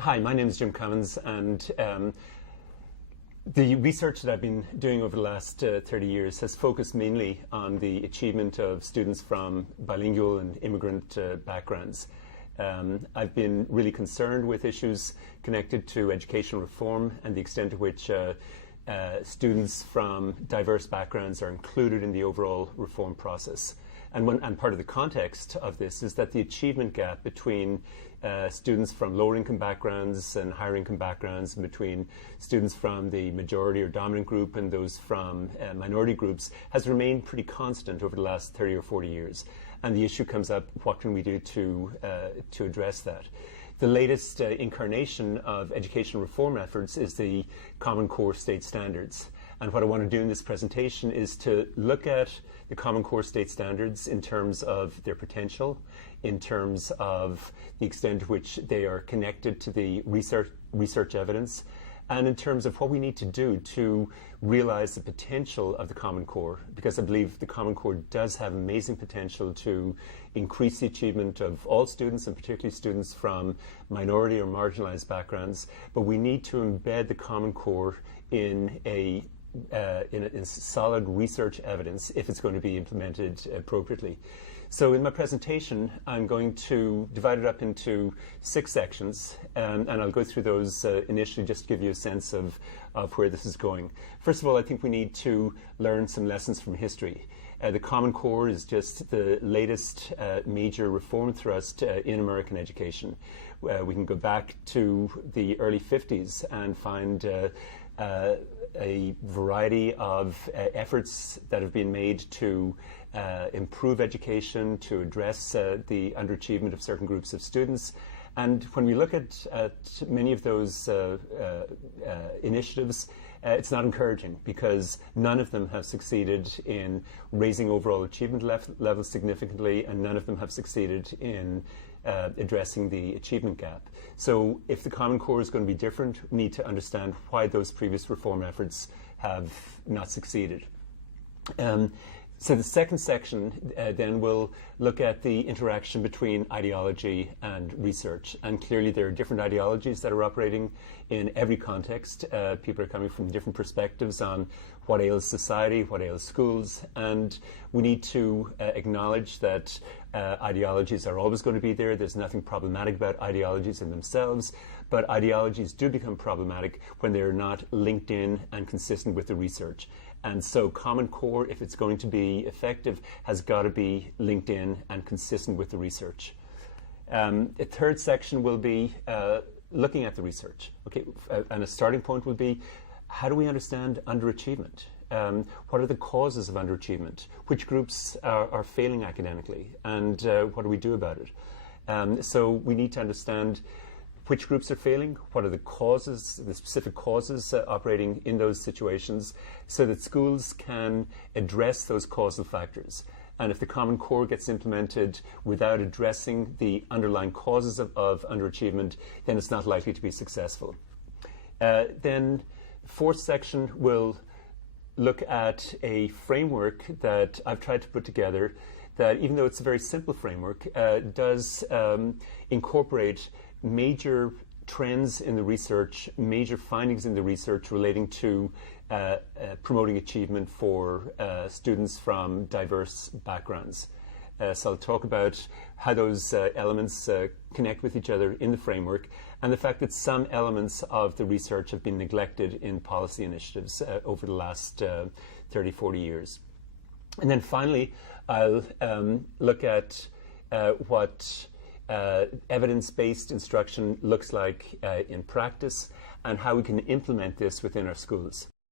Hi, my name is Jim Cummins, and the research that I've been doing over the last 30 years has focused mainly on the achievement of students from bilingual and immigrant backgrounds. I've been really concerned with issues connected to educational reform and the extent to which students from diverse backgrounds are included in the overall reform process. And part of the context of this is that the achievement gap between students from lower income backgrounds and higher income backgrounds, and between students from the majority or dominant group and those from minority groups, has remained pretty constant over the last 30 or 40 years. And the issue comes up, what can we do to address that? The latest incarnation of educational reform efforts is the Common Core State Standards. And what I want to do in this presentation is to look at the Common Core State Standards in terms of their potential, in terms of the extent to which they are connected to the research evidence, and in terms of what we need to do to realize the potential of the Common Core, because I believe the Common Core does have amazing potential to increase the achievement of all students, and particularly students from minority or marginalized backgrounds. But we need to embed the Common Core in solid research evidence if it's going to be implemented appropriately. So in my presentation, I'm going to divide it up into 6 sections, and I'll go through those initially just to give you a sense of where this is going. First of all, I think we need to learn some lessons from history. The Common Core is just the latest major reform thrust in American education. We can go back to the early 50s and find a variety of efforts that have been made to improve education, to address the underachievement of certain groups of students. And when we look at many of those initiatives, it's not encouraging, because none of them have succeeded in raising overall achievement levels significantly, and none of them have succeeded in addressing the achievement gap. So if the Common Core is going to be different, we need to understand why those previous reform efforts have not succeeded. So the second section then will look at the interaction between ideology and research. And clearly there are different ideologies that are operating in every context. People are coming from different perspectives on what ails society, what ails schools, and we need to acknowledge that ideologies are always going to be there. There's nothing problematic about ideologies in themselves, but ideologies do become problematic when they're not linked in and consistent with the research. And so Common Core, if it's going to be effective, has got to be linked in and consistent with the research. A third section will be looking at the research. Okay, and a starting point would be, how do we understand underachievement? What are the causes of underachievement? Which groups are failing academically? And what do we do about it? So we need to understand which groups are failing, what are the causes, the specific causes operating in those situations, so that schools can address those causal factors. And if the Common Core gets implemented without addressing the underlying causes of underachievement, then it's not likely to be successful. Then the fourth section will look at a framework that I've tried to put together that, even though it's a very simple framework, does incorporate major trends in the research, major findings in the research relating to promoting achievement for students from diverse backgrounds. So I'll talk about how those elements connect with each other in the framework, and the fact that some elements of the research have been neglected in policy initiatives over the last 30, 40 years. And then finally, I'll look at what evidence-based instruction looks like in practice, and how we can implement this within our schools.